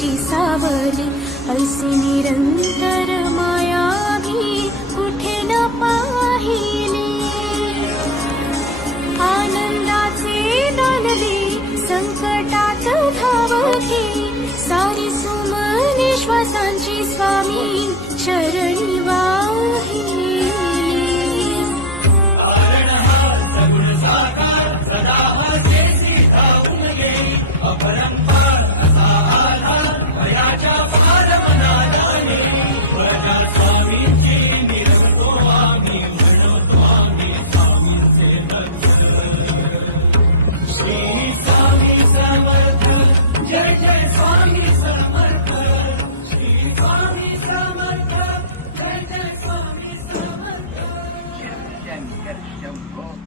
तुझी सावली, ऐसी निरंतर माया भी कुठे न पाहिली. आनंदाचे दान दे, संकटात धाव घे, सारी सुमने श्वासांची स्वामी शरणी